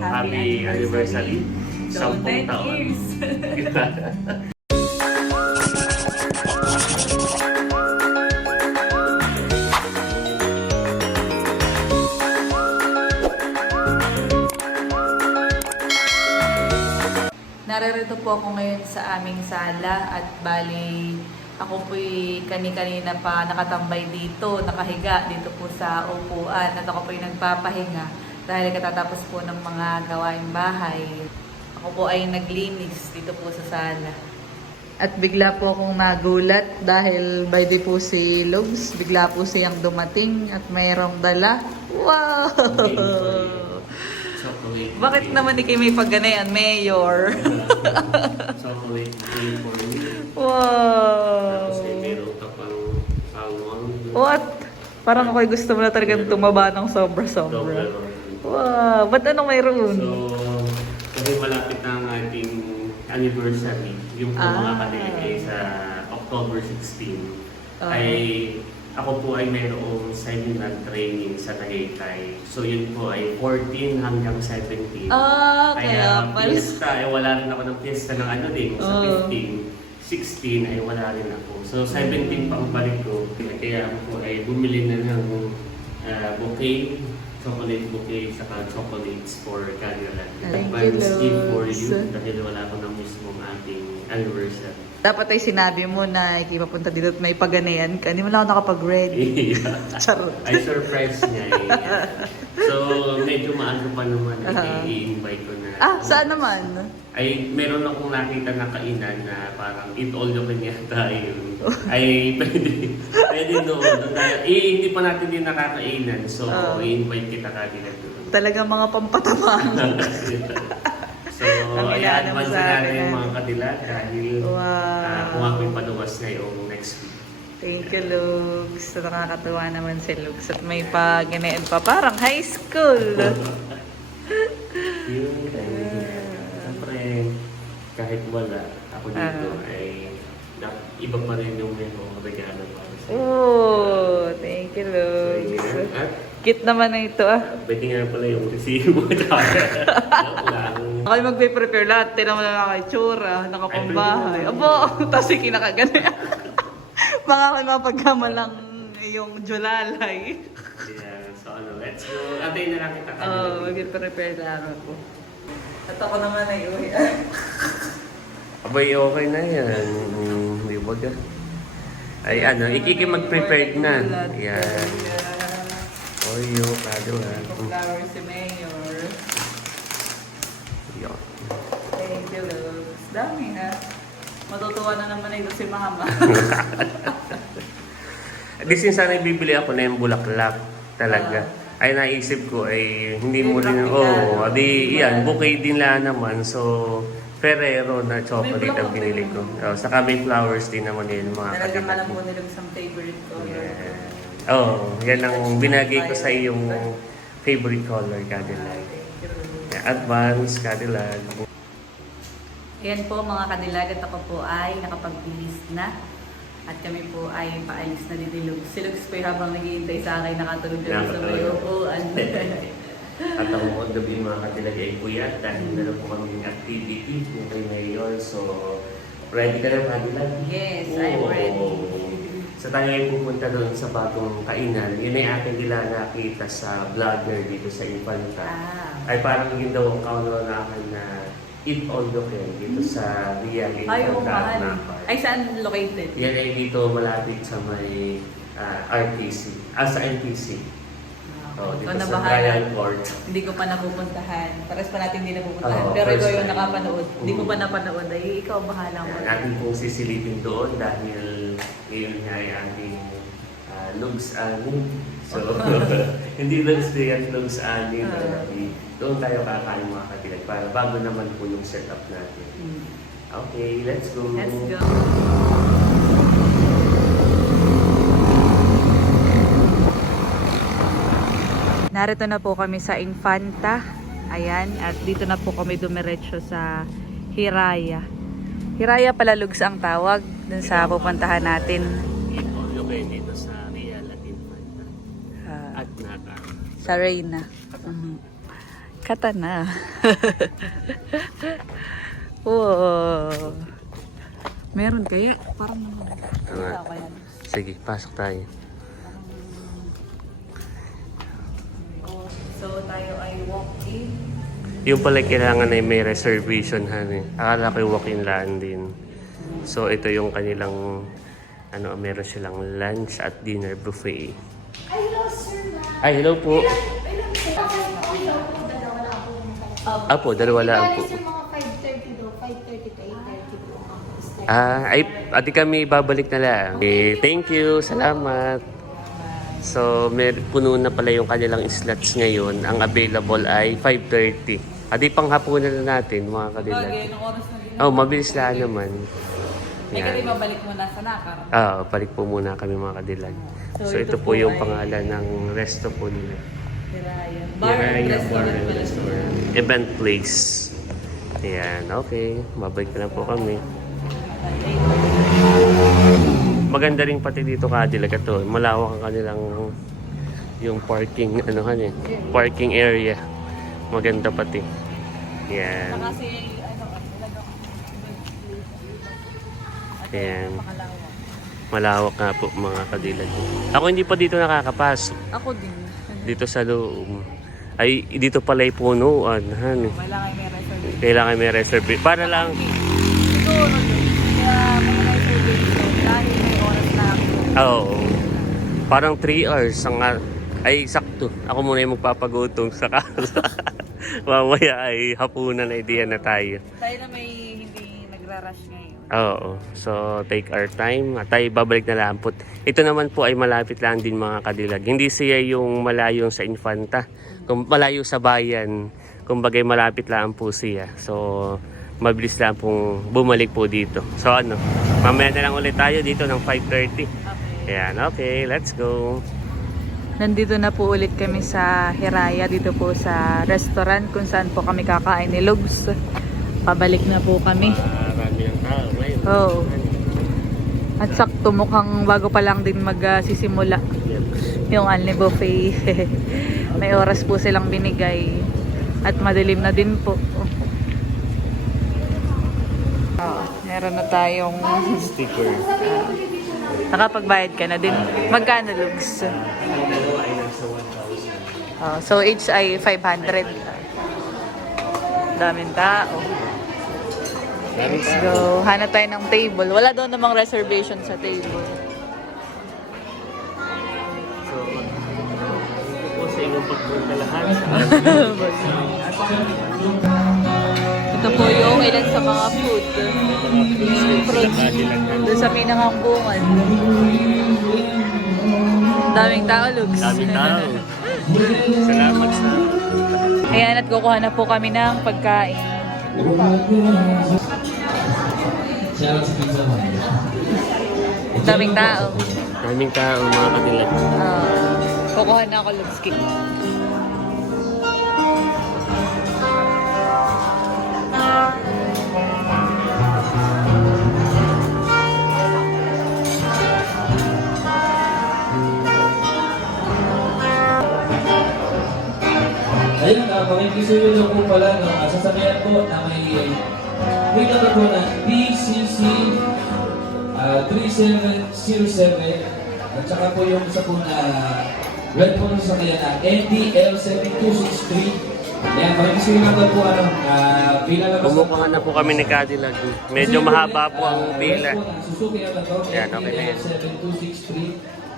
Happy anniversary. Sampung 10 taon. years. Naririto po ako ngayon sa aming sala at bali ako po'y kani-kanina pa nakatambay dito, nakahiga dito po sa upuan at ako po'y nagpapahinga dahil katatapos po ng mga gawaing bahay. Ako po ay naglinis dito po sa sala. At bigla po akong nagulat dahil by the po si Lugs, bigla po siyang dumating at mayroong dala. Wow! Chocolate. Bakit naman ni kayo may pagganayan, Mayor? Chocolate day for me. Wow! Tapos ay meron ka pang salmon. What? Parang ako'y gusto mo na talagang tumaba ng sobra-sobra. Wow! Ba't anong mayroon? So, kasi malapit na ang ating anniversary, yung po mga Ah. kaniligay sa October 16, Ah. ay ako po ay mayroong seminar training sa Tagaytay. So yun po ay 14 hanggang 17. ah, kaya Kaya pala. piyesta, ay wala rin ako ng piyesta ng ano din, sa Oo. 15. 16 ay wala rin ako. So 17 pang balik ko. Kaya ako po ay bumili na ng ah, bouquet, chocolate bouquet, saka chocolates for Cadillac. Thank you, Advance gift for Lods. you dahil wala ko na mismo ang ating anniversary. Dapat ay sinabi mo na ikipapunta dito at may pagganayan ka. Hindi mo lang ako nakapag-ready. Charot. ay surprise niya eh. So medyo maaga pa naman Aha. uh i-invite ko na. Ah, saan naman? ay meron akong nakita na kainan na parang eat all you can yata yun. ay pwede, pwede doon. Eh, hindi pa natin din nakakainan. So, Oo. i-invite kita kanina doon. Talagang mga pampatamang. so, Ang ay ilalim advance sa na akin, natin yung ah. mga kadila dahil Wow. ah, kung paluwas ngayong next week. Thank you, Lugs. So, nakakatuwa naman si Lugs. At may pagganayan pa. Parang high school. Yun, dahil siyempre, kahit wala, ako dito Ah. ay iba pa rin yung may mga regalo para sa Oh, thank you, So, Lugs. yun. At Cute naman na ito ah. pwede nga pala yung resibo. Joke lang. Ako'y magpe-prepare lahat. Tinan mo na nakakitsura, nakapambahay. Abo, tapos yung kinakagana. Mga ako'y mapagkamalang yung julalay. Yeah, so ano, let's go. Antayin na lang kita Oo, oh, kanina. magpe-prepare lang ako. At ako naman ay uwi. Abay, okay na yan. Mm, Di ba ka? Ay ano, ikiki mag-prepared na. Yan. Oyo, kado ha. Flower si Mayor. Yan. Thank you, Lugs. Dami ha. Matutuwa na naman ito si Mama. Is sana bibili ako na yung bulaklak talaga. ay naisip ko ay hindi mo rin, oh, practical. di yan, bouquet din lang naman. So, Ferrero na chocolate ang binili ko. Oh, saka may flowers din naman yun, mga Talagang kadilag alam mo. nilang isang favorite color. Yeah. Oh, yan ang binagay ko sa yung favorite color, Cadillac. Advance, Cadillac. Ayan po mga kanilag at ako po ay nakapagbihis na. At kami po ay paalis na didilog. Si Lugs po habang naghihintay sa akin nakatulog dito sa may upuan. At ako po gabi mga katilag ay puyat dahil meron po kaming activity yung kay Mayor. So, ready ka na Cadillac? Yes, I'm ready. So tayo ay pupunta doon sa bagong kainan. Yun ay akin nila nakita sa vlogger dito sa Infanta. ah. Ay parang yun daw ang kauno na eat all you can dito sa Real Ay, oo, mahal. Infanta. Ay, saan located? Yan ay dito malapit sa may ah, RTC. Ah, sa NTC. Oh, Ikaw dito na sa. Trial Court. Hindi ko pa napupuntahan. Pares pa natin hindi napupuntahan. Oo, Pero ikaw yung nakapanood. Hindi ko Mm. pa napanood. Ay, ikaw bahala mo. Yan, natin pong sisilipin doon dahil ngayon nga ay ating ah, Lugs Ani. So, hindi Lugs Day at Lugs Ani. Ah. doon tayo kakain mga katilag para bago naman po yung setup natin. Hmm. Okay, let's go. Let's go. Narito na po kami sa Infanta. Ayan, at dito na po kami dumiretso sa Hiraya. Hiraya pala lugs ang tawag dun sa pupuntahan natin. You can dito sa Real at Infanta. Ah, At Nata. Sa Reyna. Mhm. Katana. wow. Meron kaya? Parang naman. Sige, pasok tayo. So tayo ay walk-in. Yung pala kailangan ay may reservation han eh. Akala ko yung walk-in lang din. So ito yung kanilang ano, meron silang lunch at dinner buffet. Hello, sir. ma'am. Ay, hello po. Dalawa lang ako yung tayo. Apo, dalawa lang po. Bali, sir, mga 5.30 daw. 5.30 to 8.30 po. ang start. Ah, ay, ati kami babalik na lang. Okay, thank you, salamat. So, may puno na pala yung kanilang slots ngayon. Ang available ay 5.30. Adi pang hapunan na natin, mga kadilag. Okay, oras na. Oh, mabilis lang naman. Ay, kasi babalik mo na sa nakar. Ah, balik po muna kami mga kadilag. So, So, ito, ito po yung ay- pangalan ng resto po nila. Hiraya. Bar and Bar restaurant and pala. Restaurant. Event place. Ayan, okay. Babalik na lang po kami. Maganda rin pati dito kadilag ito. Malawak ang kanilang yung parking ano kan eh, parking area. Maganda pati. Yan. Kasi, Ayan. Malawak nga po mga kadilag. Ako hindi pa dito nakakapasok. Ako din. Dito sa loob. Ay, dito pala yung punuan. Han. Kailangan may reservation. Kailangan may reserve. Para lang, Siguro. Kaya mga reservation dahil may oras na ako. Oo. Parang 3 hours ang ay sakto. Ako muna yung magpapagutom sa kasa. Mamaya ay hapunan na idea na tayo. Tayo na may hindi nagra-rush ngayon. Oo. So, take our time. At tayo babalik na lang po. Ito naman po ay malapit lang din mga kadilag. Hindi siya yung malayo sa Infanta. Kung malayo sa bayan, kumbagay malapit lang po siya. So, mabilis lang pong bumalik po dito. So, ano, mamaya na lang ulit tayo dito ng 5.30. Okay. Ayan, okay, let's go. Nandito na po ulit kami sa Hiraya, dito po sa restaurant kung saan po kami kakain ni Lugs. Pabalik na po kami. Marami ng tao ngayon. Oo. At sakto mukhang bago pa lang din magsisimula Yep. yung Alni Buffet. May oras po silang binigay. At madilim na din po. Oo, meron na tayong Sticker. nakapagbayad ka na din. Magkano Lugs? Dalawa ay nasa 1,000. Oh, so each ay 500. Daming tao. Let's go. Hanap tayo ng table. Wala daw namang reservation sa table. So, ito po sa inyong sa Ito po yung ilan sa mga food. Fruits. Doon sa pinakambungan. Daming tao, Lugs. Daming tao. Salamat sa... Ayan, at kukuha na po kami ng pagkain. Daming tao. Daming tao mga kadilag. Ah, kukuha na ako Lugsky. Ayun, uh, pakikisuyo lang po pala ng uh, sasakyan po na may may number po na Uh, 3707 at saka po yung isa po na red po ng sasakyan na NDL7263 Ayan, pakikisuyo lang po ano, uh, pinalabas Kumukuha na po kami ni Cadillac. Medyo mahaba po ang pila. Suzuki na to, Yan, okay na yan. NDL7263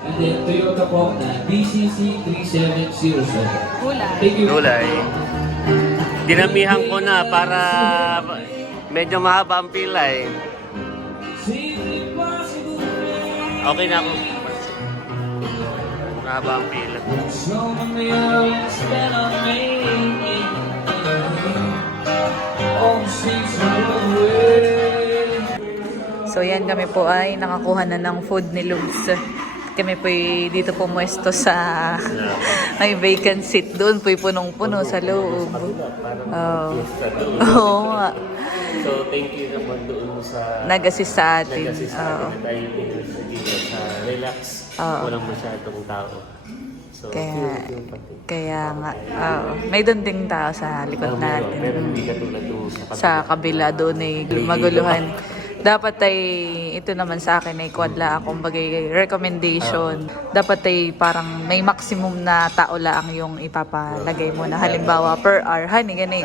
and then Toyota po na BCC 3707 Kulay. Thank you. Gulay. Dinamihan ko na para medyo mahaba ang pila eh. Okay na ako. Mahaba ang pila. So yan kami po ay nakakuha na ng food ni Lugs. Kami po ay dito pumuesto sa may vacant seat. Doon po punong-puno sa loob. Oh. Oo nga. So, thank you naman doon sa Nag-assist sa atin. nag-assist sa Oo. atin na tayo dito sa dito sa relax. Oo. Walang masyadong tao. So, Kaya- cute yung pati. Kaya nga, oo. may doon ding tao sa likod meron, natin. meron hindi katulad doon sa kabila. sa kabila doon ay maguluhan. Dapat ay, ito naman sa akin ay kwadla akong bagay recommendation. Dapat ay parang may maximum na tao lang yung ipapalagay mo na halimbawa per hour. Hani, ganun.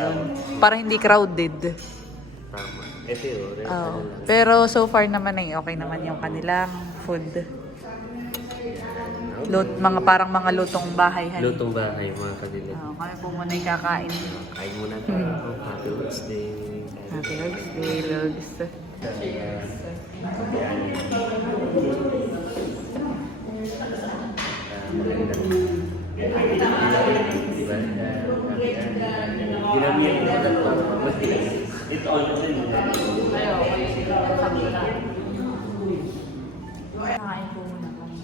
Para hindi crowded. Ito yun, Oo. Pero so far naman ay okay naman yung kanilang food. Lut, mga parang mga lutong bahay. Hani. Lutong bahay, mga kabila. Oo, kami po muna kakain. Kain muna tayo. Happy birthday. Happy birthday, Lugs. Diba? Ginamihan ko na para mag-birthday. Ito all of them. Kakain po muna kami.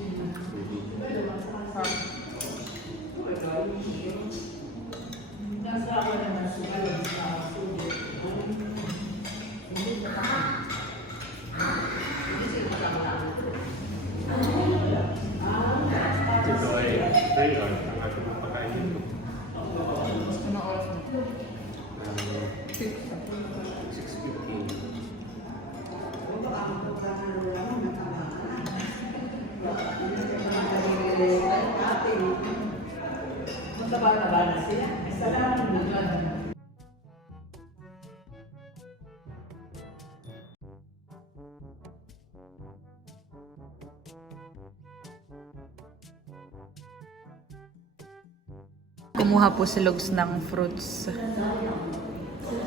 Kumuha po si Lugs ng fruits.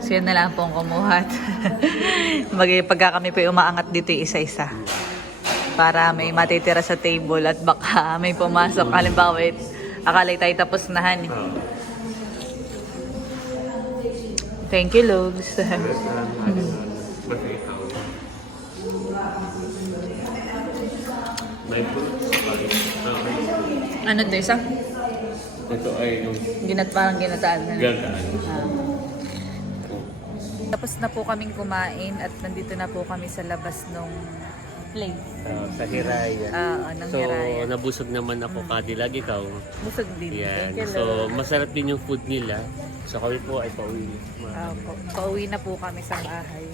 So yan na lang pong kumuha. Bagay pagka kami po umaangat dito isa-isa. Para may matitira sa table at baka may pumasok. Halimbawa, eh, akalay tayo tapos na han. Thank you, Lugs. Ano to isa? Ito ay yung Ginat parang ginataan na. gagaan. Ah. Tapos na po kaming kumain at nandito na po kami sa labas nung place. Uh, sa Hiraya. Ah, ng So, Hiraya. nabusog naman ako kadilag ikaw. Busog din. Yan. Thank you, So, Lord. masarap din yung food nila. So, kami po ay pauwi. Ah, pa- pauwi na po kami sa bahay.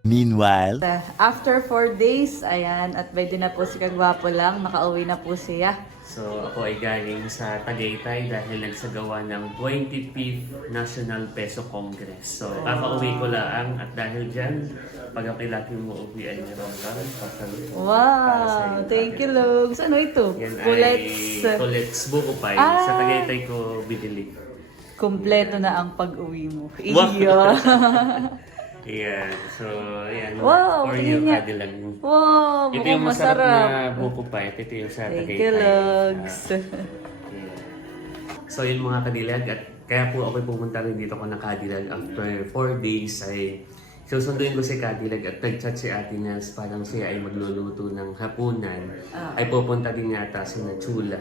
Meanwhile, After four days, ayan, at pwede na po si Kagwapo lang, nakauwi na po siya. So, ako ay galing sa Tagaytay dahil nagsagawa ng 25th National Peso Congress. So, kakauwi ko lang at dahil dyan, pag ako laki mo uwi ay meron ka Wow! Thank you, Lugs. Ano ito? Yan Bullets. ay Colette's Buko Pie. Ah! Sa Tagaytay ko binili. Kompleto na ang pag-uwi mo. Wow! Iyo. Yan. So, yan. Wow, For you, nga. Kadilag. wow! Ito yung masarap, masarap. na buko pie. Ito yung sa Thank Tagaytay. you, Lugs. Ah. So, yun mga kadilag. At kaya po ako pumunta rin dito ko ng kadilag. After 4 days ay susunduin ko si Kadilag at nag-chat si Ate Nels parang siya ay magluluto ng hapunan. Ah. Ay pupunta din yata si Nachula.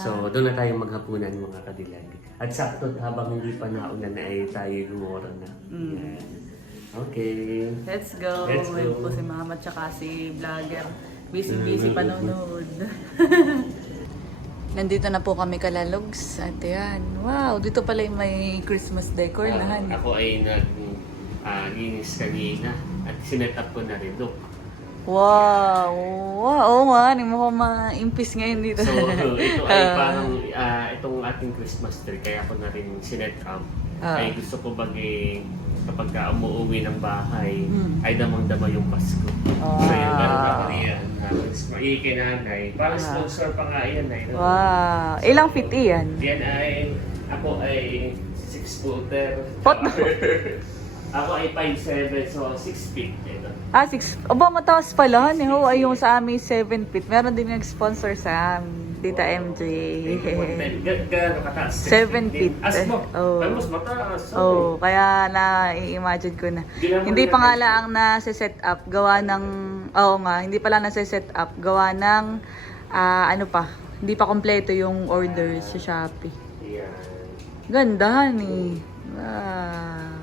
So, doon na tayo maghapunan mga kadilag. At sakto habang hindi pa naulan ay tayo gumora na. Mm. Yan. Okay. Let's go. Let's go. Ayun po si Mama tsaka si vlogger. Busy-busy Mm. panonood. Nandito na po kami kalalugs. At yan. Wow, dito pala yung may Christmas decor na Ah, han. ako ay nag ah, linis kanina at sinet up ko na rin. Look. Wow! Wow! Oo nga, hindi mo ko ma-impis ngayon dito. So, ito ay Ah. parang ah, itong ating Christmas tree kaya ako na rin sinet up. Ah. Ay gusto ko bagay kapag ka umuwi ng bahay Hmm. ay damang-dama yung Pasko. Ah. So yun, meron ako riyan. Tapos maikinanay. Parang Ah. sponsor pa nga yan. Ay, Wow! Ilang feet iyan? Yan ay, ako ay 6 footer. What? ako ay 5'7", so 6 feet. Ito. Ah, six. Aba, mataas pala. Ni Ho, ay yung sa amin 7 feet. Meron din nag-sponsor sa amin. Tita MJ. Ga- Gaano kataas? Six Seven din. feet. As mo? Oh. Oh, kaya na-imagine ko na. Hindi pa nga lang na set up gawa ng Oo nga, hindi pa lang na set up gawa ng ah, ano pa, hindi pa kompleto yung orders sa Shopee. Ganda ni. Ah.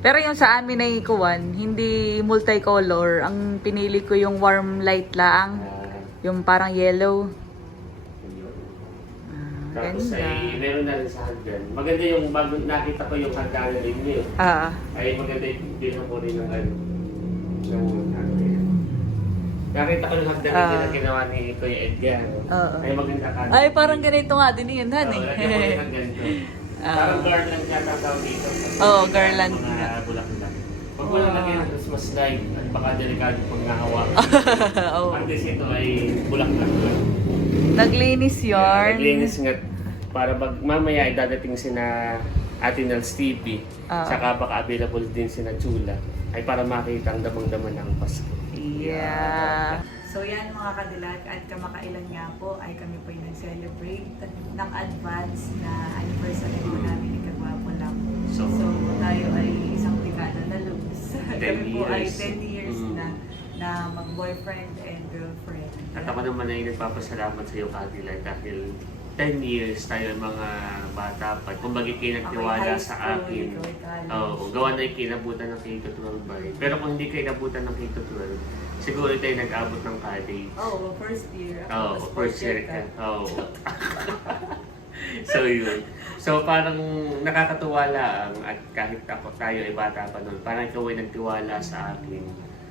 Pero yung sa amin ay kuwan, hindi multicolor. Ang pinili ko yung warm light lang. Ah, Yung parang yellow. ayun. Tapos ganda. ay meron na rin sa hagdan. Maganda yung bago nakita ko yung hagdan rin niyo. Ah, Ay maganda yung rin ng ano. Ng yun. Nakita ko yung hagdan Ah. na ginawa ni Kuya Edgar. Oo. Ay maganda ka. ay parang ganito nga din yun, han Oo, lagyan ko rin ng ganito. Ah. Parang garland yata tawag dito. Oo, garland Mga nga. Ah. lang lagyan ng Christmas light at baka delikado pag nahawak. Oo. Least ito ay bulaklak lang. Naglinis yarn. Naglinis nga para pag mamaya ay dadating sina Ate Nels TV. Ah. Saka baka available din sina Chula. Ay para makita ang damang-daman ng Pasko. Yeah. So yan mga kadilag at kamakailan nga po ay kami po yung nag-celebrate ng advance na anniversary po namin ni Kagwapo lang. So, So, tayo ay isang dekada na lubos. 10 kami po ay years. 10 years Mm. na na mag-boyfriend and girlfriend. At ako naman ay nagpapasalamat sa iyo, Kadila, dahil 10 years tayo ay mga bata pa. Kung bagay kayo nagtiwala high sa school, akin, ikaw ay college. Oo, gawa na yung kinabutan ng K-12 ba eh. Pero kung hindi kayo nabutan ng K-12, siguro tayo nag-abot ng college. Oh, first year. Ako Oo, mas first year ka. Oo. so yun. So parang nakakatuwa lang at kahit ako tayo ay bata pa noon, parang ikaw ay nagtiwala sa akin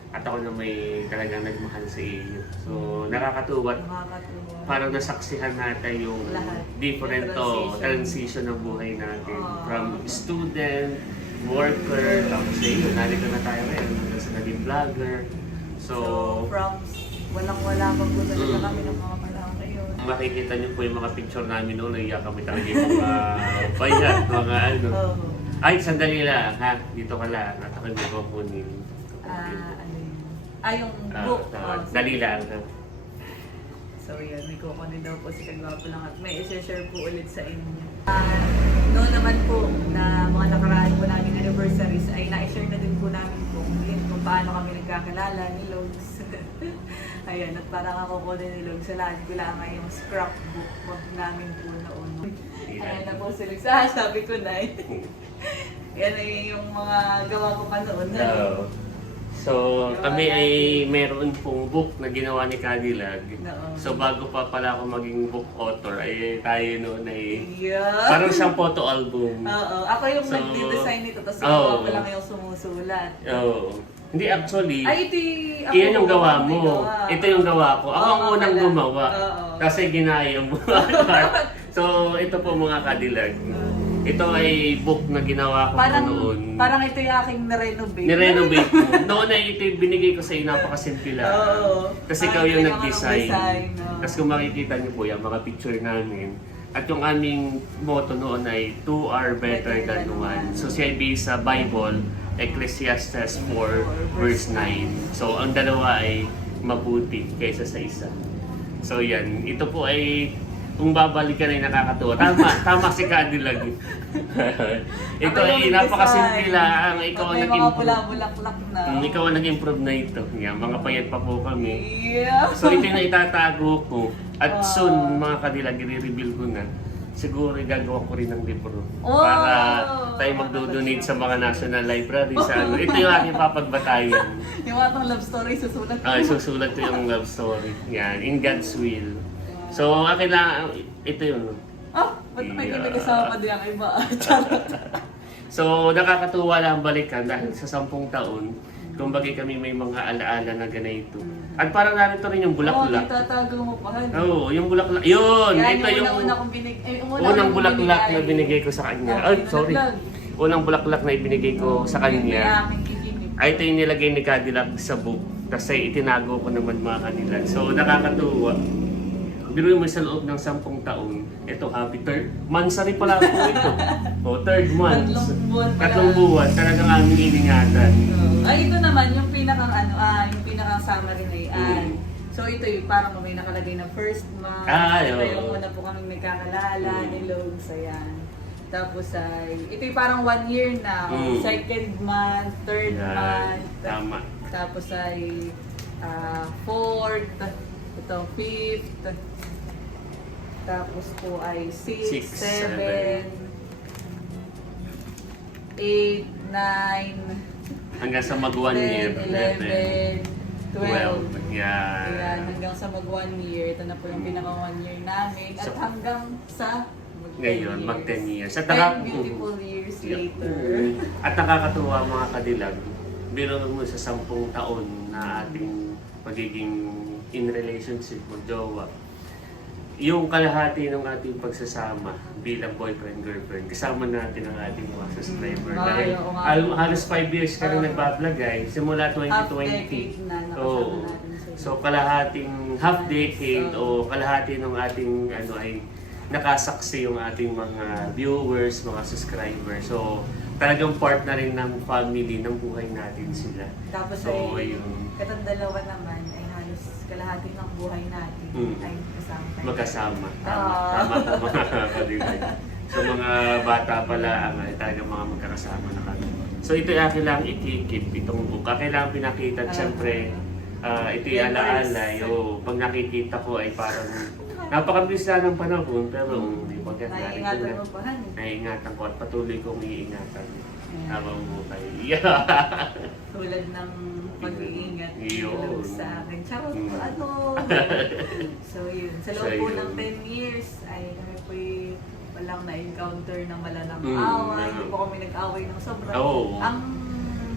at ako na may talagang nagmahal sa iyo. So nakakatuwa at Nakakatuwa. parang nasaksihan natin yung Lahat. different to transition. transition ng buhay natin. Ah. From student, worker, tapos eh, yun, narito na tayo ngayon, hanggang sa naging vlogger. So, So, from walang-wala pa po talaga Mm. kami ng mga ngayon. Makikita niyo po yung mga picture namin noon, naiyak kami talaga yung mga bayat, mga ano. Oh. Ay, sandali lang, ha? Dito ka lang, at ako yung kukunin. Ah, ano yun? Ah, yung Ah, book. ah, Oh, dali lang, ha? So yun, may kukunin daw po si Kagwapo lang at may isi-share po ulit sa inyo. Ah, noon naman po na mga nakaraan po namin anniversaries ay na-share na din po namin po yun kung paano kami nagkakilala ni Logs. Ayan, at parang ako ko din ni Logs sa lahat ko lang ay yung scrapbook wag namin po noon. Ayan na po si Logs. Ah, sabi ko na eh. Yan ay yung mga gawa ko pa noon. So, so, kami ay meron pong book na ginawa ni Cadillac. Oo. So, bago pa pala ako maging book author, ay tayo noon ay Yeah. parang siyang photo album. Oo, ako yung So, nag-design nito, tapos oo. ako pa lang yung sumusulat. Oo. Hindi actually, Ay, ito ako Iyan yung gawa mo. gawa. Ito yung gawa ko. Ako ang unang pala. gumawa. Oo. Kasi ginaya mo. so, ito po mga kadilag. Ito ay book na ginawa ko Parang, noon. parang ito yung aking na-renovate. Nirenovate ko. Noon ay ito yung binigay ko sa iyo, napakasimple lang. Oo. Kasi ikaw Parang yung kailangan nag-design. mag-design, oo. Tapos kung makikita niyo po yung mga picture namin. At yung aming motto noon ay two are better, Better than than one. one. So siya ay based sa Bible, Ecclesiastes 4 verse 9. So ang dalawa ay mabuti kaysa sa isa. So yan, ito po ay kung babalikan ay nakakatuwa. Tama, tama si Cadillac. ito ay napakasimple lang. Ikaw At ang may mga nag-improve. na. Mm, ikaw ang nag-improve na ito. Yan, mga payat pa po kami. Yeah. So ito yung naitatago ko. At Wow. soon, mga kadilag, i-reveal ko na. Siguro gagawa ko rin ng libro. Wow! Para tayo magdo-donate sa mga national library. Sa ano. Ito yung aking papagbatayan. yung mga tong love story, susulat Ay, susulat ko yung love story. Yan, in God's will. So, akin lang, ito yun. Ah, ba't may Yeah. kinag-asama din ang iba? Charot. So, nakakatuwa lang balikan dahil sa sampung taon, kung bagay kami may mga alaala na ganito. At parang narito rin yung Oo, bulaklak. tatago mo pa. Oo, yung bulaklak. Yun! Yan ito yung una-una kong binig... Eh, una unang bulaklak na binigay ko sa kanya. Ay, yung sorry. Unang bulaklak na ibinigay ko sa Yung May kanya. Ay, ito yung nilagay ni Cadillac sa book. Kasi itinago ko naman mga kanila. So, nakakatuwa. Biruin mo sa loob ng sampung taon, ito happy third monthsary pala po ito. o third month. Tatlong buwan pala. Tatlong buwan, talagang aming iningatan. Oo. Ay, ito naman, yung pinakang ano, ah, yung pinakang summary na yan. Mm. So ito yung parang may nakalagay na first month. Ah, ito oo. yung una po kami nagkakalala, Mm. ni Logs, ayan. Tapos ay, ito yung parang one year na. Mm. Second month, third Yan, month. tama. Tapos ay ah, fourth, ito fifth. Tapos po ay six, Six, seven, seven. eight, nine, Hanggang sa mag one year. 10, 11, 12. 12. Yan. Ayan, hanggang sa mag one year. Ito na po yung pinaka one year namin. At So- hanggang sa Ngayon, mag 10 years. At 10 naka- beautiful years Yeah. later. At nakakatuwa mga kadilag, biro mo sa sampung taon na ating pagiging in relationship, magjowa, yung kalahati ng ating pagsasama bilang boyfriend-girlfriend, kasama natin ang ating mga subscriber. Mm. Dahil Ay, oo nga. al- halos 5 years ka na Oo. nagbablagay, simula Half 2020. decade na nakasama Oo. natin sila. So kalahating half decade o kalahati ng ating ano ay nakasaksi yung ating mga viewers, mga subscribers. So talagang part na rin ng family ng buhay natin sila. Tapos So, ay, ayun. katang dalawa naman ay kalahati ng buhay natin Mm. ay kasama tayo. Magkasama. Tama, Ah. tama, tama kadilag. So mga bata pala ang ay talaga mga magkakasama na kami. So ito ay akin lang ikikip itong book. Kailangan pinakita at Ah. syempre ah, ito yung Memories. alaala. Yo, pag nakikita ko ay parang napakabilis lang ng panahon pero hindi pa ganun. Naiingatan mo pa. Naiingatan ko at patuloy kong iingatan habang buhay. Yeah. Tulad ng pag-iingat Yun. nilog sa akin. Charot Mm. po, ano? so yun, sa loob So, po yun. ng 10 years ay kami po walang na-encounter ng malalang Mm, away. ano. Hindi po kami nag-away ng sobra. Oo. Ang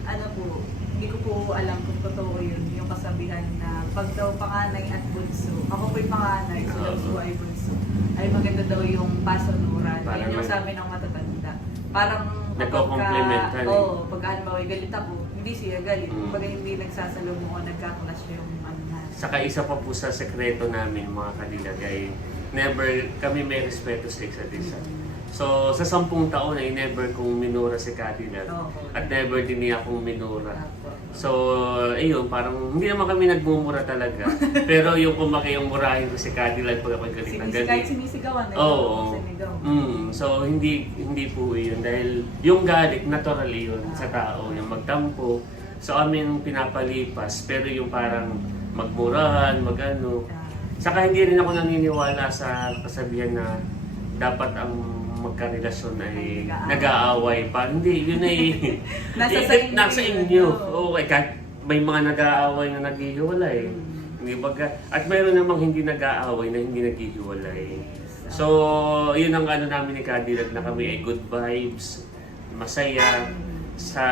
ano po, hindi ko po alam kung totoo yun, yung kasabihan na pag daw panganay at bunso, ako po'y panganay, sila Oo. po ay bunso, ay maganda daw yung pasunuran. Parang Yun yung sabi ng matatanda. Parang Nagko-complementan eh. Oo, pag ano galit ako, siya galit. Mm. Pag hindi nagsasalamu o nagkaklas yung ano na. Saka isa pa po sa sekreto namin mga kadilag ay never kami may respeto sa isa't isa. So sa sampung taon ay never kong minura si Cadillac Oo. at never din niya akong minura. Apo. So ayun, parang hindi naman kami nagmumura talaga. Pero yung kumaki yung murahin ko si Cadillac pag ako galit na Sinisi, kahit galit. sinisigawan, na Oo. sinigaw. Mm, so hindi hindi po yun dahil yung galit natural yun sa tao yung magtampo. So amin pinapalipas pero yung parang magmurahan, magano. Saka hindi rin ako naniniwala sa kasabihan na dapat ang magkarelasyon ay Ay, nag-aaway pa. Hindi, yun ay Nasa sa inyo nasa inyo. oo. Eh, kahit may mga nag-aaway na naghihiwalay. Mm. Hindi baga, at mayroon namang hindi nag-aaway na hindi naghihiwalay. So, yun ang ano namin ni Cadillac na kami ay good vibes, masaya, sa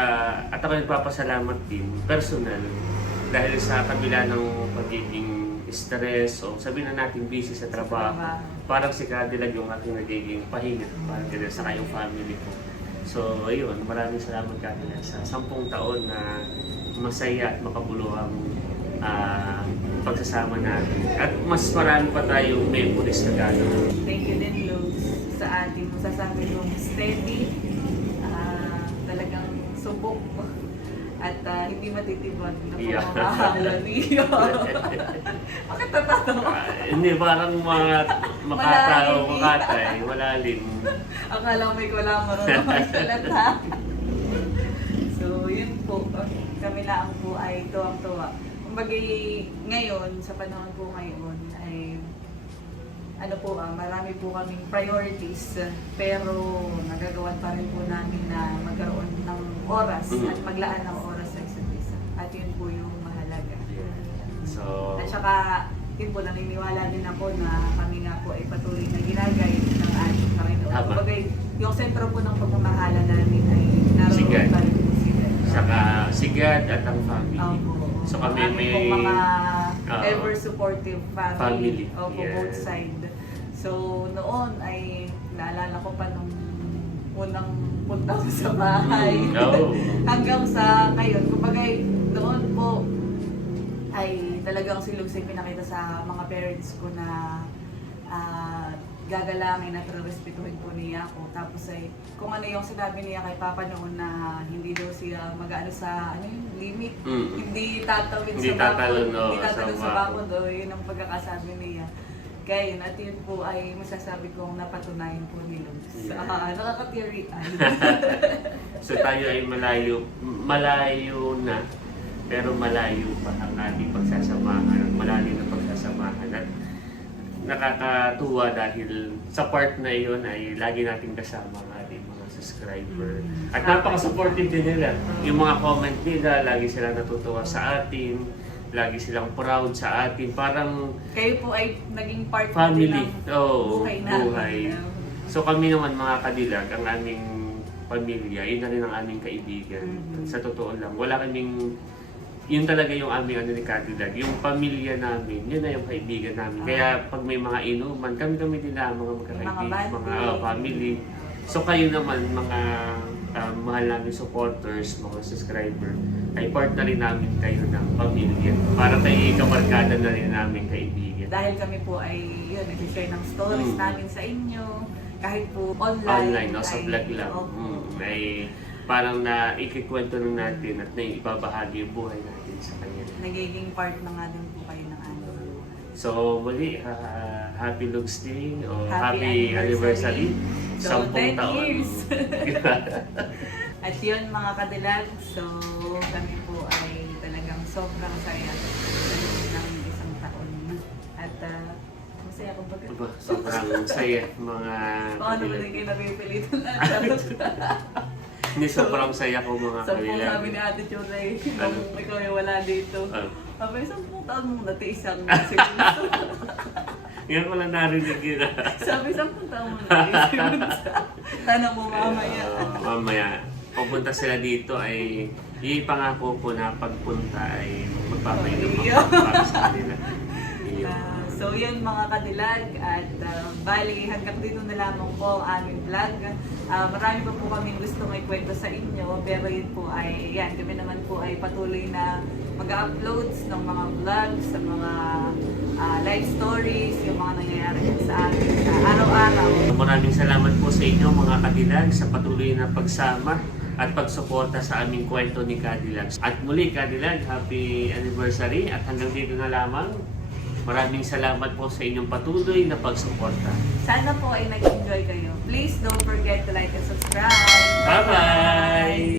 at ako nagpapasalamat din, personal, dahil sa kabila ng pagiging stress o sabihin na natin busy sa trabaho. Parang si Cadillac yung aking nagiging pahinga, parang ganun, saka yung family ko. So, ayun, maraming salamat Cadillac sa sampung taon na masaya at makabuluhang ah, pagsasama natin. At mas marami pa tayong memories na gano'n. Thank you din, Lugs, sa ating masasabi mong steady, ah, talagang subok, at ah, hindi matitibag na Yeah. pamamahala niyo. Bakit natatawa? Ah, hindi, parang mga makatao, makatay, malalim. Akala ko may wala marunong magsalata. so, yun po. Kami lang po ay tuwang-tuwa. Kumbaga, ngayon, sa panahon po ngayon, ay ano po, ah, marami po kaming priorities, pero nagagawan pa rin po namin na magkaroon ng oras at maglaan ng oras So, At saka, yun po, naniniwala din ako na kami nga po ay patuloy na ginagay ng ating Panginoon. Tama. Kumbaga, yung sentro po ng pagmamahala namin ay naroon Sigad. pa rin po sila. saka sigad at ang family. Opo. So kami may... pong mga Oo. ever supportive family. Family, Opo, yes. both side. So, noon ay naalala ko pa nung unang punta ko sa bahay. Mm, oo. Hanggang sa ngayon, kumbaga noon po ay talagang si Lucy pinakita sa mga parents ko na ah, gagalangin at respetuhin po niya ako. Tapos ay kung ano yung sinabi niya kay Papa noon na hindi daw siya mag-ano sa ano yung limit, Mm. hindi tatawid Hindi sa bakod, no, hindi tatalon sa bakod. o yun ang pagkakasabi niya. Kaya yun, at yun po ay masasabi kong napatunayan po ni Luz. Yeah. Ah, nakaka-teary eye. So tayo ay malayo, malayo na, pero malayo pa ang ating pagsasamahan at malalim na pagsasamahan. At nakakatuwa dahil sa part na iyon ay lagi nating kasama ang ating mga subscriber. At napaka-supportive din nila. Yung mga comment nila, lagi sila natutuwa sa atin. lagi silang proud sa atin. Parang Kayo po ay naging part family. din ng Oo, buhay namin. buhay. So kami naman mga kadilag, ang aming pamilya, yun na rin ang aming kaibigan. Mhm. Sa totoo lang, wala kaming yun talaga yung aming ano ni Kadilag. Yung pamilya namin, yun na yung kaibigan namin. Ah. Kaya pag may mga inuman, kami-kami din na mga magkakaibigan, Mga mga, oh, family. So kayo naman, mga ah, mahal namin supporters, mga subscriber, ay part na rin namin kayo ng pamilya. Para kayo kamarkada na rin namin kaibigan. Dahil kami po ay yun, nag-share ng stories Mm. namin sa inyo. Kahit po online. online, no, sa vlog lang. Mm, ay parang na ikikwento lang natin at na ibabahagi yung buhay natin sa kanya. Nagiging part na nga din po kayo ng ano. So muli, ah, happy Lugs Day o Happy happy, anniversary. anniversary. So, Sampung 10 taon. years. At yun mga kadilag, so kami po ay talagang sobrang saya ng isang taon. At uh, masaya ko baga. Sobrang saya mga Paano kadilag. rin kayo napipilitan na? Hindi, sobrang saya ko mga Sampung kadilag. sabi ni Ate Churay, Ano? nung ikaw ay wala dito. Ah, Sabi, sampung taon mo natiis ang segundo. Ngayon ko lang narinig yun. ah. Sabi, sampung taon mo natiis segundo. Sana mo mamaya. Ah, mamaya, pupunta sila dito ay yung pangako ko na pagpunta ay magpapainom ako Yeah. para sa kanila. So yun mga kadilag at uh, bali hanggang dito na lamang po ang aming vlog. Ah, marami pa po kami gusto may kwento sa inyo pero yun po ay yan kami naman po ay patuloy na mag-uploads ng mga vlogs sa mga ah, life stories, yung mga nangyayari sa amin sa araw-araw. Maraming salamat po sa inyo mga kadilag sa patuloy na pagsama at pagsuporta sa aming kwento ni Cadillac. At muli Cadillac, happy anniversary at hanggang dito na lamang. Maraming salamat po sa inyong patuloy na pagsuporta. Sana po ay nag-enjoy kayo. Please don't forget to like and subscribe. Bye-bye!